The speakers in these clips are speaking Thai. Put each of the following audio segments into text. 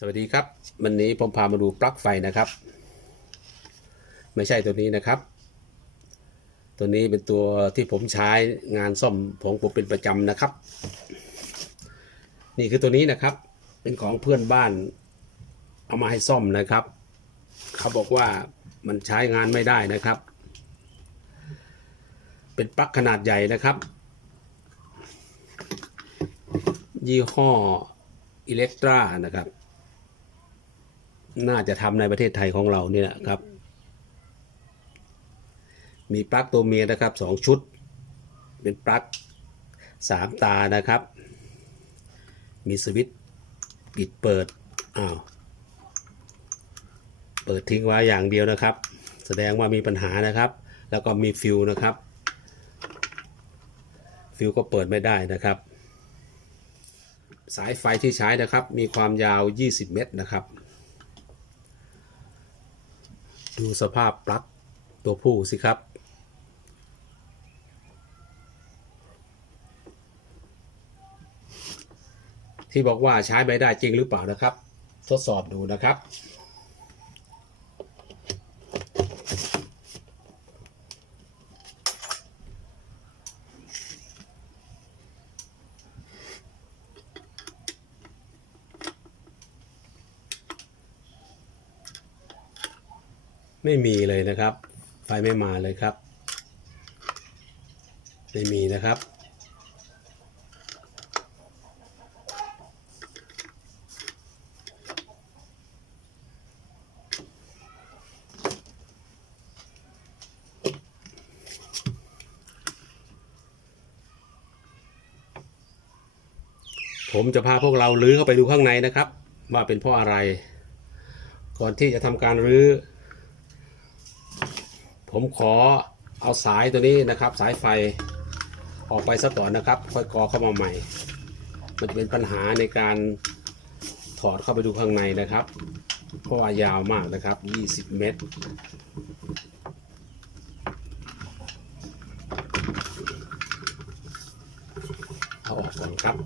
สวัสดีครับ วันนี้ผมพามาดูปลั๊กไฟนะครับ ไม่ใช่ตัวนี้นะครับ ตัวนี้เป็นตัวที่ผมใช้งานซ่อมของผมเป็นประจำนะครับ นี่คือตัวนี้นะครับ เป็นของเพื่อนบ้าน เอามาให้ซ่อมนะครับ เขาบอกว่ามันใช้งานไม่ได้นะครับ เป็นปลั๊กขนาดใหญ่นะครับ ยี่ห้ออิเล็กตรานะครับ น่าจะทำในประเทศไทยของเราเนี่ยนะครับ มีปลั๊กตัวเมียนะครับสองชุด เป็นปลั๊กสามตานะครับ มีสวิตช์ปิดเปิดอ้าวเปิดทิ้งไว้อย่างเดียวนะครับ แสดงว่ามีปัญหานะครับ แล้วก็มีฟิวนะครับ ฟิวก็เปิดไม่ได้นะครับ สายไฟที่ใช้นะครับ มีความยาว 20 เมตรนะครับ ดูสภาพปลั๊กตัวผู้สิครับ ที่บอกว่าใช้ไม่ได้จริงหรือเปล่านะครับ ทดสอบดูนะครับ ไม่มีเลยนะครับ ไฟไม่มาเลยครับ ไม่มีนะครับ ผมจะพาพวกเราลื้อเข้าไปดูข้างในนะครับ ว่าเป็นเพราะอะไร ก่อนที่จะทำการรื้อ ผมขอเอาสายตัวนี้นะครับ สายไฟออกไปซะก่อนนะครับ ค่อยกอเข้ามาใหม่ มันจะเป็นปัญหาในการถอดเข้าไปดูข้างในนะครับ เพราะว่ายาวมากนะครับ 20 เมตรเอาออกก่อนครับ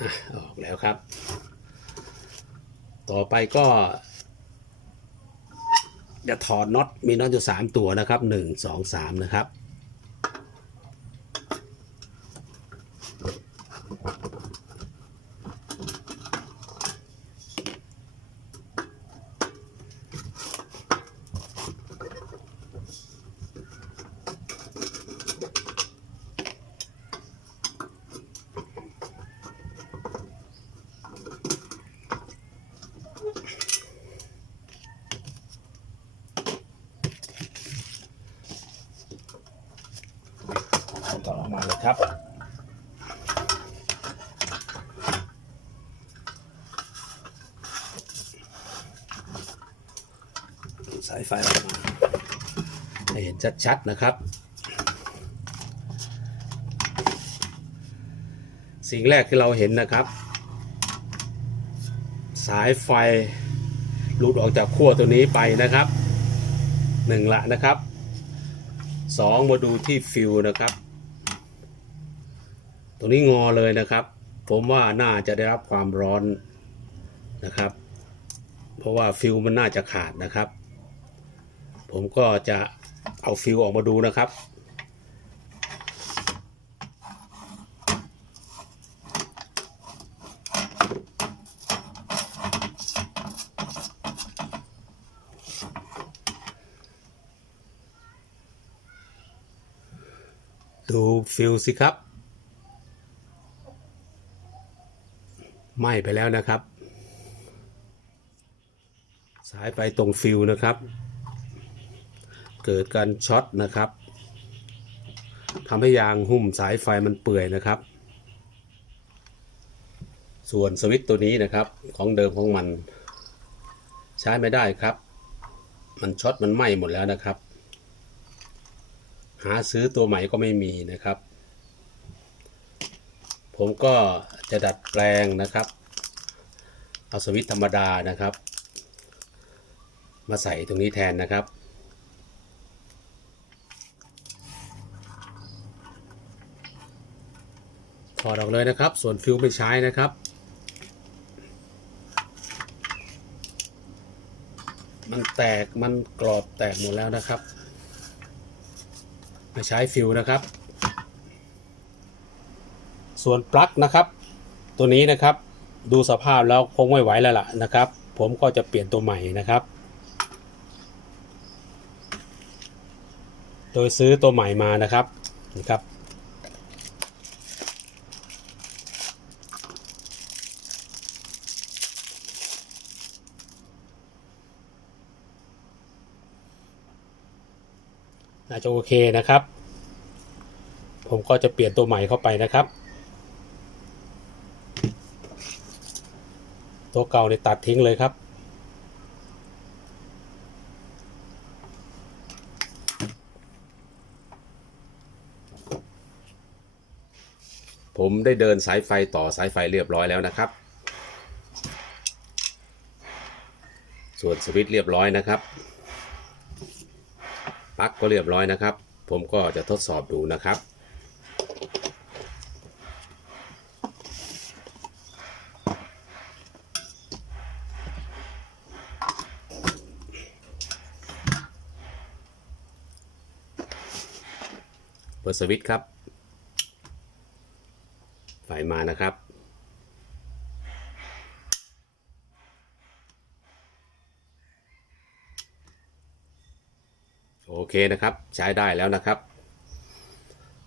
อะออก แล้วครับ ต่อไปก็จะถอดน็อตมีน็อตอยู่สามตัวนะครับหนึ่งสองสามนะครับ ต่อออกมาเลย ครับสายไฟออกมาให้เห็นชัดๆนะครับ สิ่งแรกที่เราเห็นนะครับ สายไฟหลุดออกจากขั้วตัวนี้ไปนะครับหนึ่งละนะครับสองมาดูที่ฟิวนะครับ ตรงนี้งอเลยนะครับ ผมว่าน่าจะได้รับความร้อนนะครับ เพราะว่าฟิวมันน่าจะขาดนะครับ ผมก็จะเอาฟิวออกมาดูนะครับ ดูฟิลสิครับ ไหม้ไปแล้วนะครับ สายไฟตรงฟิลนะครับ เกิดการช็อตนะครับทำให้ยางหุ้มสายไฟมันเปื่อยนะครับ ส่วนสวิตช์ตัวนี้นะครับของเดิมของมัน ใช้ไม่ได้ครับ มันช็อตมันไหม้หมดแล้วนะครับ หาซื้อตัวใหม่ก็ไม่มีนะครับ ผมก็ จะดัดแปลงนะครับเอาสวิตช์ธรรมดานะครับ มาใส่ตรงนี้แทนนะครับ ถอดออกเลยนะครับ ส่วนฟิวไม่ใช้นะครับมันแตกมันกรอบแตกหมดแล้วนะครับไม่ใช้ฟิวนะครับ ส่วนปลั๊กนะครับ ตัวนี้นะครับดูสภาพแล้วคงไม่ไหวแล้วล่ะนะครับ ผมก็จะเปลี่ยนตัวใหม่นะครับ โดยซื้อตัวใหม่มานะครับนี่ครับ น่าจะโอเคนะครับ ผมก็จะเปลี่ยนตัวใหม่เข้าไปนะครับ ตัวเก่าเนี่ยตัดทิ้งเลยครับ ผมได้เดินสายไฟต่อสายไฟเรียบร้อยแล้วนะครับ ส่วนสวิตช์เรียบร้อยนะครับปลั๊กก็เรียบร้อยนะครับ ผมก็จะทดสอบดูนะครับ เปิดสวิตช์ครับ ไฟมานะครับ โอเคนะครับ ใช้ได้แล้วนะครับ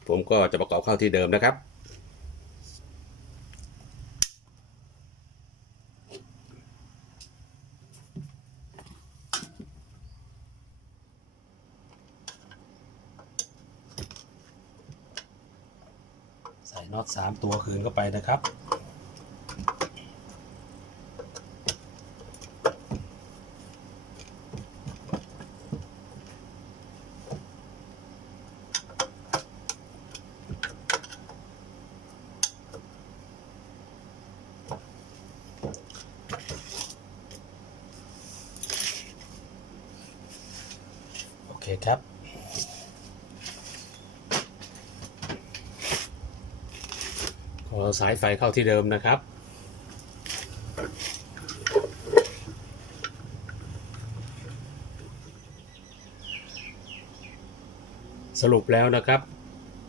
ผมก็จะประกอบเข้าที่เดิมนะครับ น็อตสามตัวคืนเข้าไปนะครับโอเคครับ ขอ สายไฟเข้าที่เดิมนะครับ สรุปแล้วนะครับ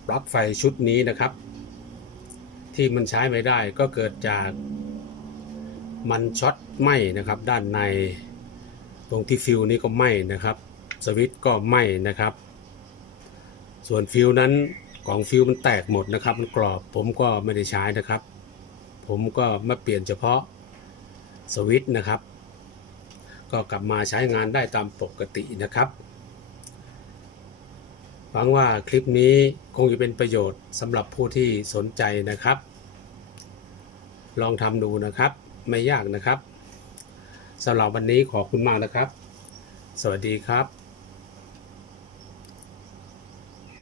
ปลั๊กไฟชุดนี้นะครับ ที่มันใช้ไม่ได้ก็เกิดจากมันช็อตไหมนะครับ ด้านในตรงที่ฟิวนี้ก็ไหมนะครับ สวิตช์ก็ไหมนะครับ ส่วนฟิวนั้น กล่องฟิวมันแตกหมดนะครับ มันกรอบผมก็ไม่ได้ใช้นะครับ ผมก็มาเปลี่ยนเฉพาะสวิตช์นะครับ ก็กลับมาใช้งานได้ตามปกตินะครับหวังว่าคลิปนี้คงจะเป็นประโยชน์สำหรับผู้ที่สนใจนะครับ ลองทำดูนะครับ ไม่ยากนะครับสำหรับวันนี้ขอบคุณมากนะครับ สวัสดีครับ